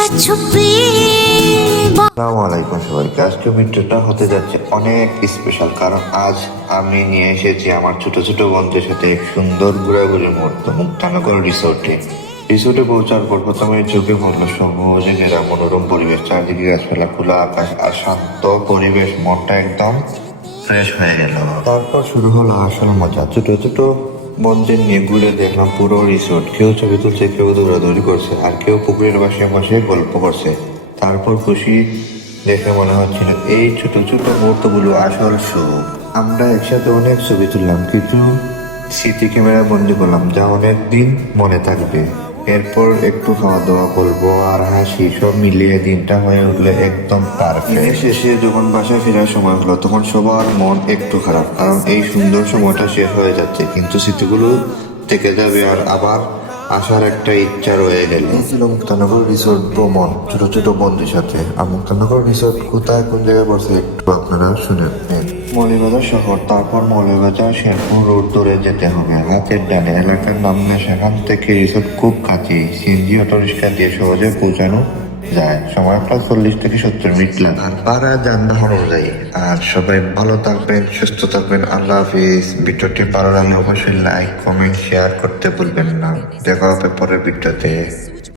আসসালামু আলাইকুম সবাইকে। আজকে ভিডিওটা হতে যাচ্ছে অনেক স্পেশাল, কারণ আজ আমি নিয়ে এসেছি আমার ছোট ছোট বন্ধুদের সাথে এক সুন্দর ঘোরাঘুরির মুহূর্ত মুক্তানগর রিসোর্টে। রিসোর্টে পৌঁছার পর প্রথমে চোখে পড়লো সবুজে ঘেরা মনোরম পরিবেশ, চারদিকে গাছপালা, খোলা আকাশ আর শান্ত পরিবেশ। মনটা একদম ফ্রেশ হয়ে গেল। তারপর শুরু হলো আসল মজা। ছোট ছোট বন্ধুদের নিয়ে ঘুরে দেখলাম পুরো রিসোর্ট। কেউ ছবি তুলছে, কেউ দৌড়াদৌড়ি করছে, আর কেউ পুকুরের পাশে বসে গল্প করছে। তারপর খুশি দেখে মনে হচ্ছিল এই ছোট ছোট মুহূর্তগুলো আসল সুখ। আমরা একসাথে অনেক ছবি তুললাম, কিছু স্মৃতি ক্যামেরা বন্দি করলাম যা অনেক দিন মনে থাকবে। এরপর একটু খাওয়া দাওয়া করবো আর হাসি, সব মিলিয়ে দিনটা হয়ে উঠলে একদম পারফেক্ট। শেষে যখন বাসায় ফেরার সময় হলো তখন সবার মন একটু খারাপ, কারণ এই সুন্দর সময়টা শেষ হয়ে যাচ্ছে, কিন্তু স্মৃতিগুলো থেকে যাবে আর আবার আসার একটা ইচ্ছা রয়ে গেল। এই ছিল মুক্তানগর রিসোর্ট ভ্রমণ ছোট ছোট বন্ধুর সাথে। আর মুক্তানগর রিসোর্ট কোথায় কোন জায়গায় পড়ছে একটু আপনারা শুনে নেন। মৌলভীবাজার শহর, তারপর মৌলভীবাজার শেরপুর রোড ধরে যেতে হবে। হাতের ডানে এলাকার নাম না, সেখান থেকে রিসোর্ট খুব কাছেই। সিএনজি অটো রিক্সা দিয়ে সহজে পৌঁছানো যায়। সময় প্রায় 40 থেকে 70 মিনিট লাগে আর পাড়া যানবাহন অনুযায়ী। আর সবাই ভালো থাকবেন, সুস্থ থাকবেন। আল্লাহ হাফিজ। ভিডিওটি ভালো লাগলে অবশ্যই লাইক, কমেন্ট, শেয়ার করতে ভুলবেন না। দেখা হবে পরের ভিডিওতে।